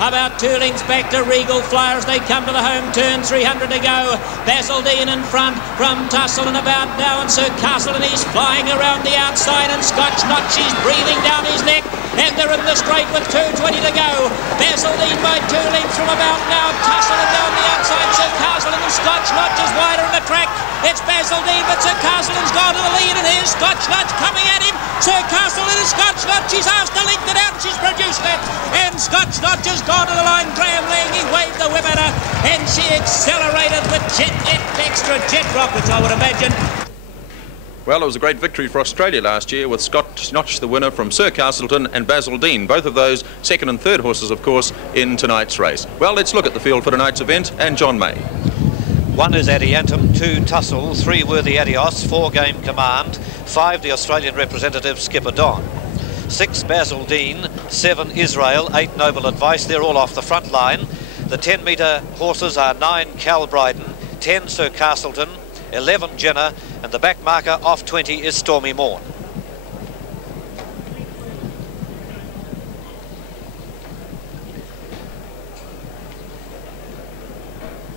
About 2 lengths back to Regal Flyer as they come to the home turn. 300 to go. Basil Dean in front from Tussle and about now, and Sir Castleton is flying around the outside, and Scotch Notch is breathing down his neck, and they're in the straight with 2:20 to go. Basil Dean by 2 lengths from about now. Tussle and down the outside. Sir Castleton and Scotch Notch is wider in the track. It's Basil Dean, but Sir Castleton's gone to the lead, and here's Scotch Notch coming at him. Sir Castleton and Scotch Notch. She's asked to link it out, and she's produced it. And Scotch Notch has gone to the line. Graham Lang, he waved the whip at her, and she accelerated with extra jet rockets, I would imagine. Well, it was a great victory for Australia last year, with Scotch Notch the winner from Sir Castleton and Basil Dean, both of those second and third horses, of course, in tonight's race. Well, let's look at the field for tonight's event, and John May. 1 is Addington, 2 Tussle, 3 Worthy Adios, 4 Game Command, 5 the Australian representative Skipper Don, 6 Basil Dean, 7 Israel, 8 Noble Advice. They're all off the front line. The 10 metre horses are 9 Cal Bryden, 10 Sir Castleton, 11 Jenner, and the back marker off 20 is Stormy Morn.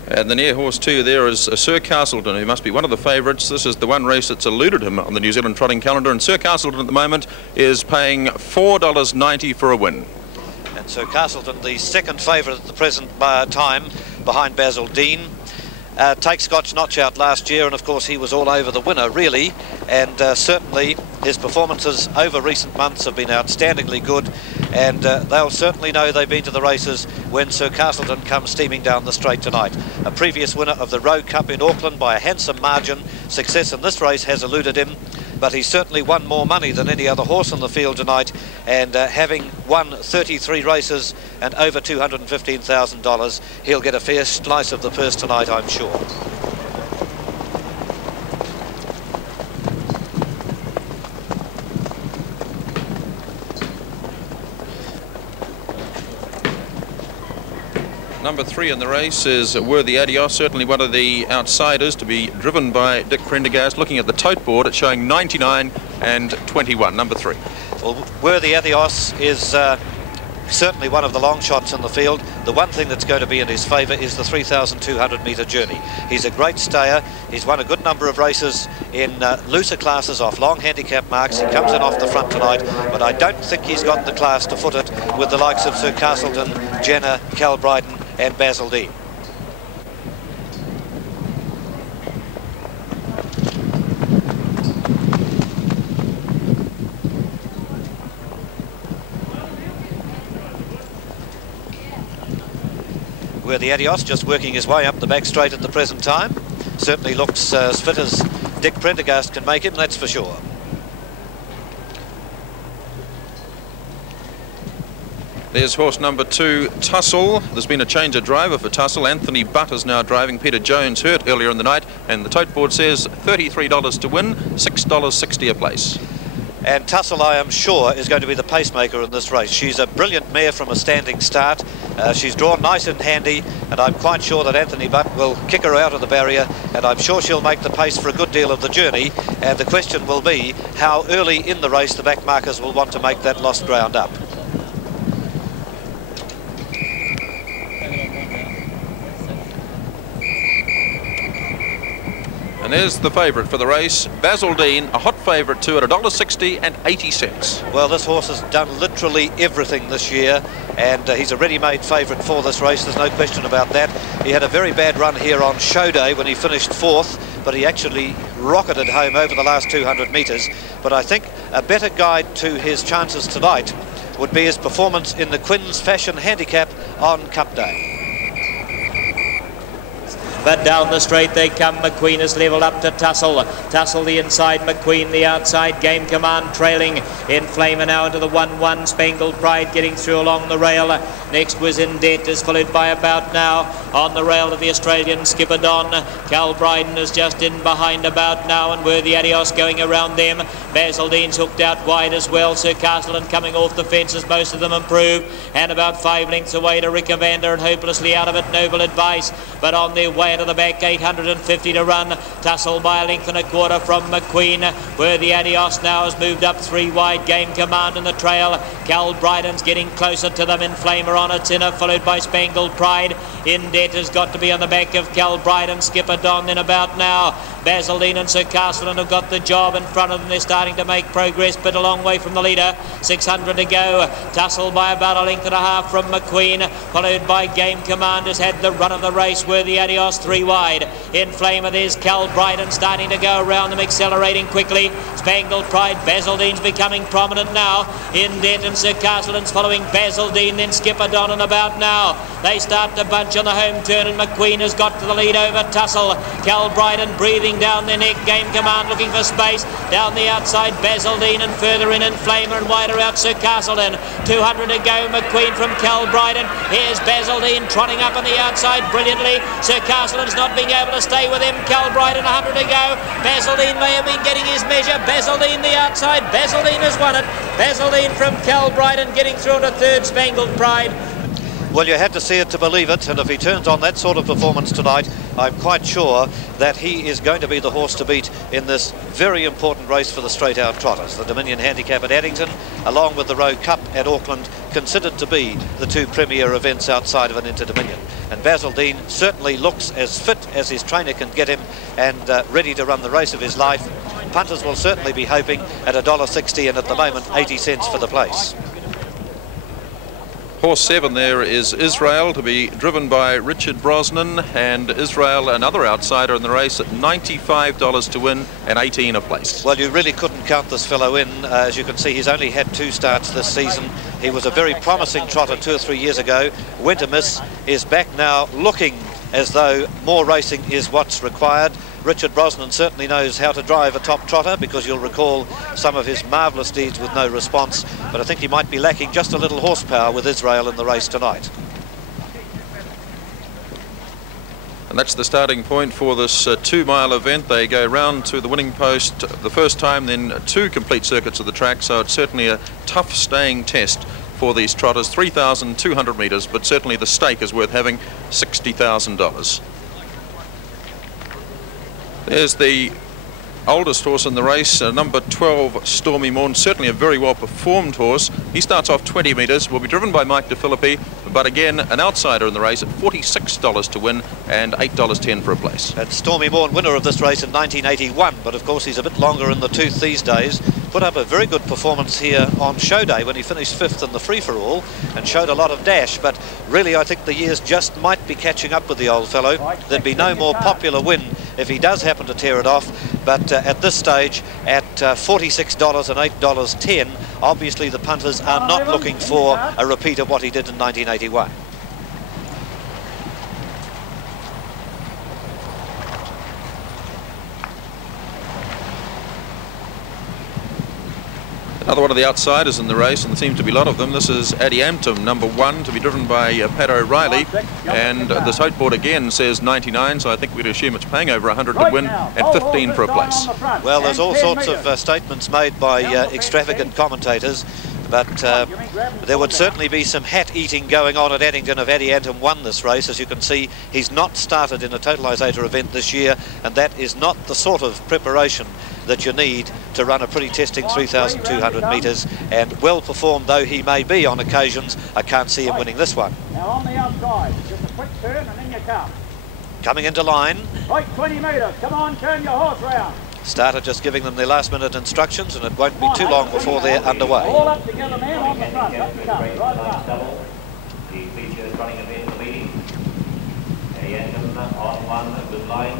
And the near horse too there is Sir Castleton, who must be one of the favourites. This is the one race that's eluded him on the New Zealand trotting calendar, and Sir Castleton at the moment is paying $4.90 for a win. And Sir Castleton, the second favourite at the present time behind Basil Dean. Takes Scotch Notch out last year, and of course he was all over the winner really, and certainly his performances over recent months have been outstandingly good, and they'll certainly know they've been to the races when Sir Castleton comes steaming down the straight tonight. A previous winner of the Roe Cup in Auckland by a handsome margin. Success in this race has eluded him, but he's certainly won more money than any other horse in the field tonight, and having won 33 races and over $215,000, he'll get a fair slice of the purse tonight, I'm sure. Number 3 in the race is Worthy Adios, certainly one of the outsiders to be driven by Dick Prendergast. Looking at the tote board, it's showing 99 and 21, number 3. Well, Worthy Adios is certainly one of the long shots in the field. The one thing that's going to be in his favour is the 3,200 metre journey. He's a great stayer. He's won a good number of races in looser classes off long handicap marks. He comes in off the front tonight, but I don't think he's got the class to foot it with the likes of Sir Castleton, Jenner, Cal Bryden and Basil Dean. Worthy Adios just working his way up the back straight at the present time. Certainly looks as fit as Dick Prendergast can make him, that's for sure. There's horse number 2, Tussle. There's been a change of driver for Tussle. Anthony Butt is now driving. Peter Jones hurt earlier in the night, and the tote board says $33 to win, $6.60 a place. And Tussle, I am sure, is going to be the pacemaker in this race. She's a brilliant mare from a standing start. She's drawn nice and handy, and I'm quite sure that Anthony Butt will kick her out of the barrier, and I'm sure she'll make the pace for a good deal of the journey. And the question will be how early in the race the back markers will want to make that lost ground up. And there's the favourite for the race, Basil Dean, a hot favourite too at $1.60 and 80 cents. Well, this horse has done literally everything this year, and he's a ready-made favourite for this race, there's no question about that. He had a very bad run here on show day when he finished 4th, but he actually rocketed home over the last 200 metres. But I think a better guide to his chances tonight would be his performance in the Quinn's Fashion Handicap on Cup Day. But down the straight they come. McQueen is levelled up to Tussle. Tussle the inside, McQueen the outside. Game Command trailing in Flame now into the 1-1. Spangled Pride getting through along the rail. Next was In Debt is followed by About Now. On the rail of the Australian Skipper Don. Cal Bryden is just in behind About Now, and Worthy Adios going around them. Basil Dean's hooked out wide as well. Sir Castleton coming off the fences, most of them improved. And about 5 lengths away to Rick Evander, and hopelessly out of it Noble Advice. But on their way way into the back, 850 to run. Tussle by a length and a quarter from McQueen. Worthy Adios now has moved up 3 wide. Game Command in the trail. Cal Bryden's getting closer to them. Inflamer on its inner, followed by Spangled Pride. In Debt has got to be on the back of Cal Bryden. Skipper Don then about now. Basil Dean and Sir Castleton have got the job in front of them. They're starting to make progress, but a long way from the leader. 600 to go. Tussle by about a length and a half from McQueen, followed by Game Command has had the run of the race. Worthy Adios 3 wide. Inflamer, there's Cal Bryden starting to go around them, accelerating quickly. Spangled Pride, Basil Dean's becoming prominent now. In Debt and Sir Castleton's following Basil Dean, then Skipper Don and about now. They start to bunch on the home turn, and McQueen has got to the lead over Tussle. Cal Bryden breathing down their neck. Game Command looking for space. Down the outside, Basil Dean, and further in Inflamer, and wider out Sir Castleton. 200 to go. McQueen from Cal Bryden. Here's Basil Dean trotting up on the outside brilliantly. Sir Castleton's not being able to stay with him. Cal Bryden 100 to go. Basil Dean may have been getting his measure. Basil Dean the outside. Basil Dean has won it. Basil Dean from Cal Bryden getting through into third. Spangled Pride. Well, you had to see it to believe it, and if he turns on that sort of performance tonight, I'm quite sure that he is going to be the horse to beat in this very important race for the straight-out trotters. The Dominion Handicap at Addington, along with the Rowe Cup at Auckland, considered to be the 2 premier events outside of an Inter-Dominion. And Basil Dean certainly looks as fit as his trainer can get him, and ready to run the race of his life. Punters will certainly be hoping at $1.60, and at the moment 80 cents for the place. Horse 7 there is Israel, to be driven by Richard Brosnan, and Israel another outsider in the race at $95 to win and 18 a place. Well, you really couldn't count this fellow in. As you can see, he's only had 2 starts this season. He was a very promising trotter 2 or 3 years ago. Went amiss, is back now looking as though more racing is what's required. Richard Brosnan certainly knows how to drive a top trotter, because you'll recall some of his marvellous deeds with no response, but I think he might be lacking just a little horsepower with Israel in the race tonight. And that's the starting point for this 2-mile event. They go round to the winning post the first time, then 2 complete circuits of the track, so it's certainly a tough staying test for these trotters. 3,200 metres, but certainly the stake is worth having, $60,000. There's the oldest horse in the race, number 12, Stormy Morn, certainly a very well performed horse. He starts off 20 metres, will be driven by Mike DeFilippi, but again an outsider in the race at $46 to win and $8.10 for a place. And Stormy Morn, winner of this race in 1981, but of course he's a bit longer in the tooth these days. Put up a very good performance here on show day when he finished 5th in the free-for-all and showed a lot of dash, but really I think the years just might be catching up with the old fellow. There'd be no more popular win if he does happen to tear it off, but at this stage, at $46 and $8.10, obviously the punters are not looking for a repeat of what he did in 1981. Another one of the outsiders in the race, and there seem to be a lot of them. This is Addington, number 1, to be driven by Pat O'Reilly, and the board again says 99, so I think we'd assume it's paying over 100 to win and 15 for a place. Well, there's all sorts of statements made by extravagant commentators, but there would certainly be some hat eating going on at Addington if Addington won this race. As you can see, he's not started in a totalisator event this year, and that is not the sort of preparation that you need to run a pretty testing 3,200 metres, and well performed though he may be on occasions, I can't see him winning this one. Now on the outside, just a quick turn and then you come. Coming into line. Right, 20 metres, come on, turn your horse round. Starter just giving them their last minute instructions, and it won't be too long before they're underway. All up together, man, on the front, up you come, right up. The features running event leading. On one, a good line.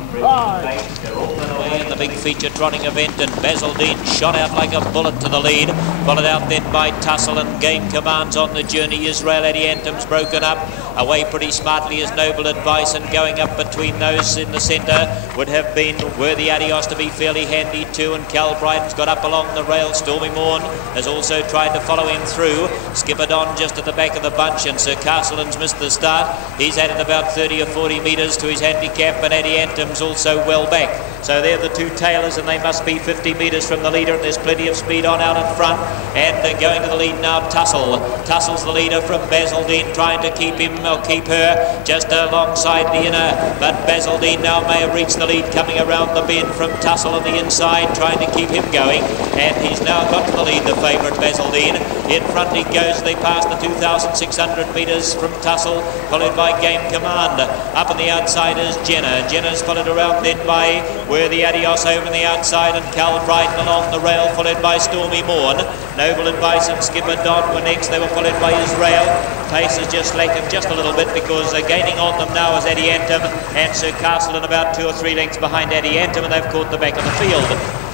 In the big feature trotting event, and Basil Dean shot out like a bullet to the lead, followed out then by Tussle, and Game Command's on the journey. Israel Addington's broken up, away pretty smartly is Noble Advice, and going up between those in the centre would have been Worthy Adios to be fairly handy too, and Cal Bryden's got up along the rail. Stormy Morn has also tried to follow him through. Skipper Don just at the back of the bunch, and Sir Castleton's missed the start. He's added about 30 or 40 metres to his handicap, and Addington's also well back. So they're the two tailors, and they must be 50 metres from the leader, and there's plenty of speed on out in front. And going to the lead now, Tussle. Tussle's the leader from Basil Dean, trying to keep him or keep her just alongside the inner. But Basil Dean now may have reached the lead, coming around the bend from Tussle on the inside, trying to keep him going. And he's now got to the lead, the favourite Basil Dean. In front he goes. They pass the 2,600 metres from Tussle, followed by Game Command. Up on the outside is Jenner. Jenner's followed around then by Worthy Adios over on the outside, and Cal Brighton along the rail, followed by Stormy Morn. Noble Advice and Skipper Don were next. They were followed by Israel. Pace is just lacking just a little bit, because gaining on them now is Addington and Sir Castleton, about 2 or 3 lengths behind Addington, and they've caught the back of the field.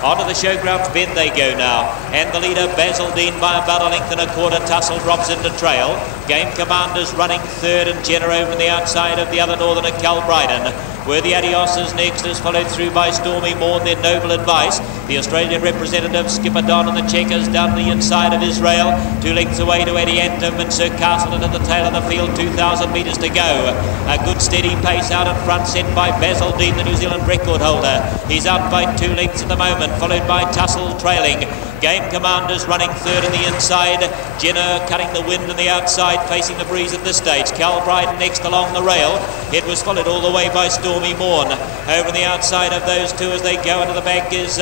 Onto the showgrounds bend they go now, and the leader Basil Dean by about a length and a quarter. Tussle drops into trail. Game Commander's running third, and Jenner over on the outside of the other northerner, Cal Brighton. Worthy Adios is next, is followed through by Stormy Morn, then Noble Advice. The Australian representative Skipper Don and the checkers down the inside of Israel. 2 lengths away to Addington, and Sir Castleton at the tail of the field, 2,000 metres to go. A good steady pace out in front, set by Basil Dean, the New Zealand record holder. He's out by 2 lengths at the moment, followed by Tussle trailing. Game Commander's running third on the inside. Jenner cutting the wind on the outside, facing the breeze at this stage. Cal Brighton next along the rail. It was followed all the way by Stormy Morn. Over on the outside of those two as they go into the back is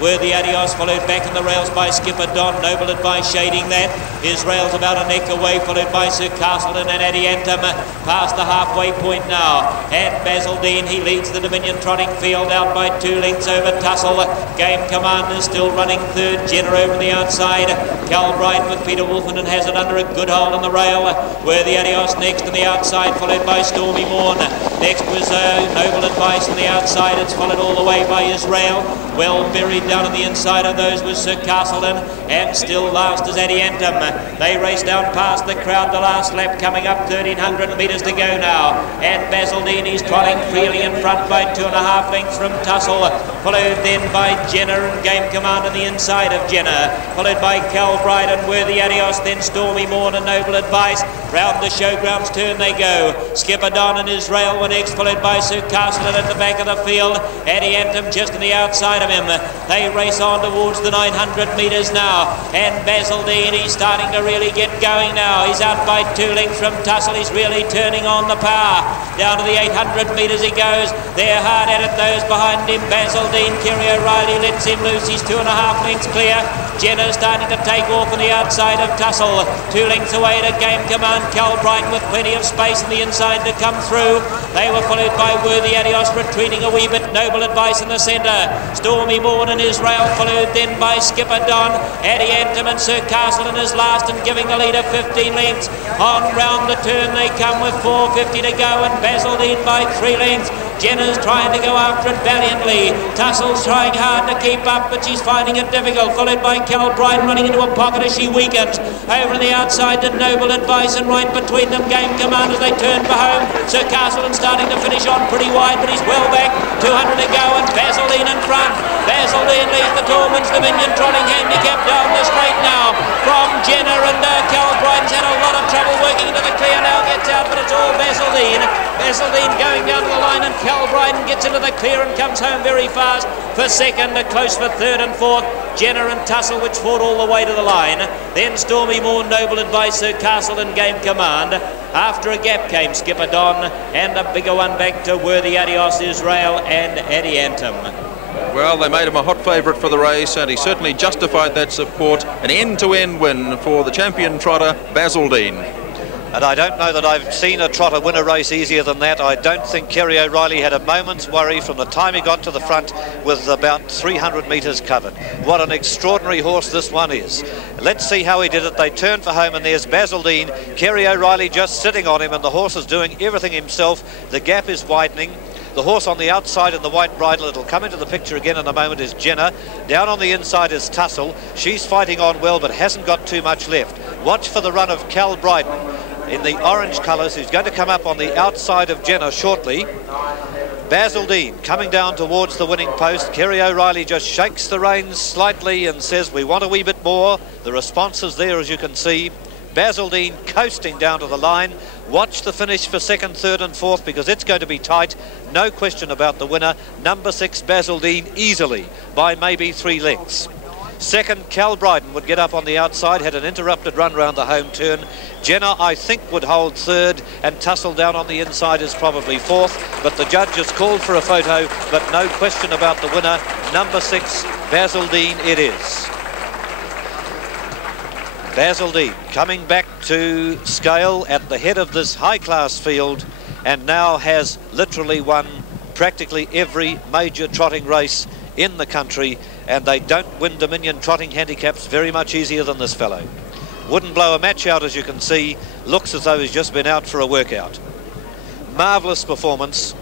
Worthy Adios, followed back on the rails by Skipper Don. Noble Advice shading that. His rails about a neck away, followed by Sir Castleton and Addington. Past the halfway point now. And Basil Dean, he leads the Dominion trotting field out by 2 lengths over Tussle. Game Commander still running third. Jenner over the outside. Cal Brighton with Peter Wolfenden has it under a good hold on the rail. Worthy Adios next on the outside, followed by Stormy Morn. Next was Noble Advice on the outside. It's followed all the way by Israel. Well buried down on the inside of those was Sir Castleton, and still last is Addington. They race down past the crowd, the last lap coming up, 1,300 metres to go now. And Basil Dean, he's trotting freely in front by 2.5 lengths from Tussle, followed then by Jenner and Game Command on the inside of Jenner, followed by Cal Brighton, Worthy Adios, then Stormy Morn and Noble Advice. Round the showgrounds turn they go. Skipper Don and Israel were next, followed by Sir Castleton at the back of the field. Addington just on the outside of him. They race on towards the 900 metres now, and Basil Dean, he's starting to really get going now. He's out by 2 lengths from Tussle. He's really turning on the power. Down to the 800 metres he goes. They're hard at it, those behind him. Basil Dean, Kerry O'Reilly lets him loose. He's 2.5 lengths clear. Jenner starting to take off on the outside of Tussle. 2 lengths away to Game Command. Cal Brighton with plenty of space on the inside to come through. They were followed by Worthy Adios, retreating a wee bit. Noble Advice in the centre. Stormy Morn and Israel, followed then by Skipper Don. Addington and Sir Castleton is last and giving the leader 15 lengths. On round the turn they come with 4:50 to go, and Basil Dean by 3 lengths. Jenner's trying to go after it valiantly. Tussle's trying hard to keep up, but she's finding it difficult. Followed by Cal Brighton running into a pocket as she weakens. Over on the outside to Noble Advice, and right between them Game Command as they turn for home. Sir Castleton starting to finish on pretty wide, but he's well back. 200 to go, and Basil Dean in front. Basil Dean leads the Tallman's Dominion trotting handicap down the straight now from Jenner, and Cal Brighton's had a lot of trouble working into the clear now, gets out, but it's all Basil Dean. Basil Dean going down the line, and Cal Brighton gets into the clear and comes home very fast for second, close for third and fourth. Jenner and Tussle, which fought all the way to the line. Then Stormy Morn, Noble Advice, Sir Castleton, Game Command. After a gap came Skipper Don, and a bigger one back to Worthy Adios, Israel and Addington. Well, they made him a hot favourite for the race, and he certainly justified that support. An end-to-end win for the champion trotter, Basil Dean. And I don't know that I've seen a trotter win a race easier than that. I don't think Kerry O'Reilly had a moment's worry from the time he got to the front with about 300 metres covered. What an extraordinary horse this one is. Let's see how he did it. They turn for home, and there's Basil Dean. Kerry O'Reilly just sitting on him, and the horse is doing everything himself. The gap is widening. The horse on the outside in the white bridle, it'll come into the picture again in a moment, is Jenner. Down on the inside is Tussle. She's fighting on well, but hasn't got too much left. Watch for the run of Cal Brighton in the orange colours, who's going to come up on the outside of Jenner shortly. Basil Dean coming down towards the winning post. Kerry O'Reilly just shakes the reins slightly and says, we want a wee bit more. The response is there, as you can see. Basil Dean coasting down to the line. Watch the finish for second, third and fourth, because it's going to be tight. No question about the winner. Number 6, Basil Dean, easily by maybe 3 lengths. Second, Cal Bryden would get up on the outside, had an interrupted run round the home turn. Jenner, I think, would hold third, and Tussle down on the inside is probably fourth, but the judge has called for a photo, but no question about the winner. Number 6, Basil Dean it is. Basil Dean coming back to scale at the head of this high-class field, and now has literally won practically every major trotting race in the country, and they don't win Dominion trotting handicaps very much easier than this fellow. Wouldn't blow a match out, as you can see. Looks as though he's just been out for a workout. Marvellous performance.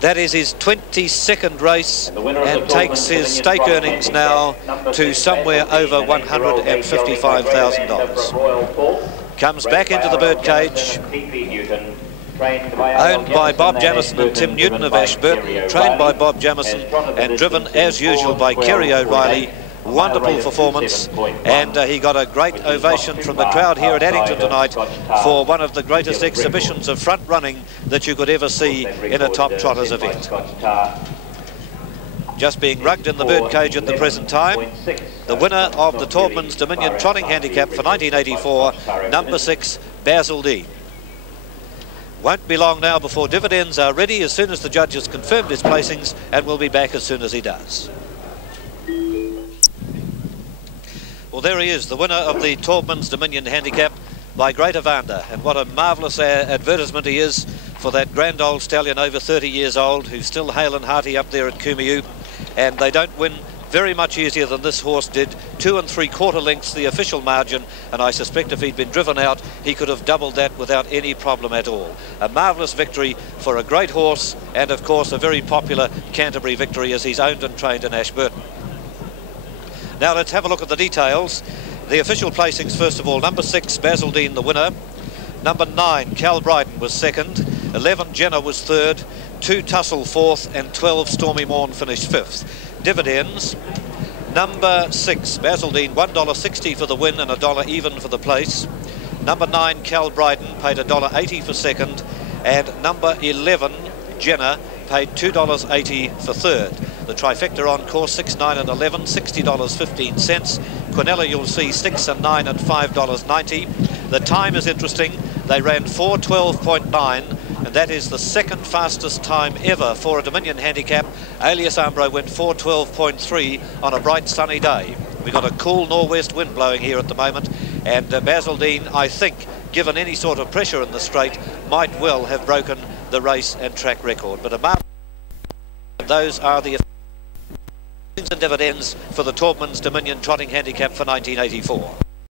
That is his 22nd race, and takes his stake earnings now to somewhere over $155,000. Comes back into the birdcage, owned by Bob Jamison and Tim Newton of Ashburton, trained by Bob Jamison and driven as usual by Kerry O'Reilly. Wonderful performance, and he got a great ovation from the crowd here at Addington tonight for one of the greatest exhibitions of front running that you could ever see in a top trotters event. Just being rugged in the birdcage at the present time, the winner of the Taubman's Dominion Trotting Handicap for 1984, number 6, Basil Dean. Won't be long now before dividends are ready, as soon as the judge has confirmed his placings, and we'll be back as soon as he does. Well, there he is, the winner of the Taubman's Dominion Handicap by Great Evander, and what a marvellous advertisement he is for that grand old stallion over 30 years old, who's still hale and hearty up there at Kumiu. And they don't win very much easier than this horse did. 2 3/4 lengths the official margin, and I suspect if he'd been driven out, he could have doubled that without any problem at all. A marvellous victory for a great horse, and of course a very popular Canterbury victory, as he's owned and trained in Ashburton. Now let's have a look at the details. The official placings, first of all: number 6, Basil Dean, the winner. Number 9, Cal Bryden, was second. 11, Jenner, was third. 2, Tussle, fourth, and 12, Stormy Morn, finished fifth. Dividends: number 6, Basil Dean, $1.60 for the win and $1 even for the place. Number 9, Cal Bryden, paid $1.80 for second, and number 11, Jenner, paid $2.80 for third. The trifecta on course 6, 9 and 11, $60.15. Quinella, you'll see 6 and 9 at $5.90. The time is interesting. They ran 4:12.9, and that is the second fastest time ever for a Dominion handicap. Alias Ambro went 4:12.3 on a bright sunny day. We've got a cool northwest wind blowing here at the moment, and Basil Dean, I think, given any sort of pressure in the straight, might well have broken the race and track record. But those are the and dividends for the Taubman's Dominion Trotting Handicap for 1984.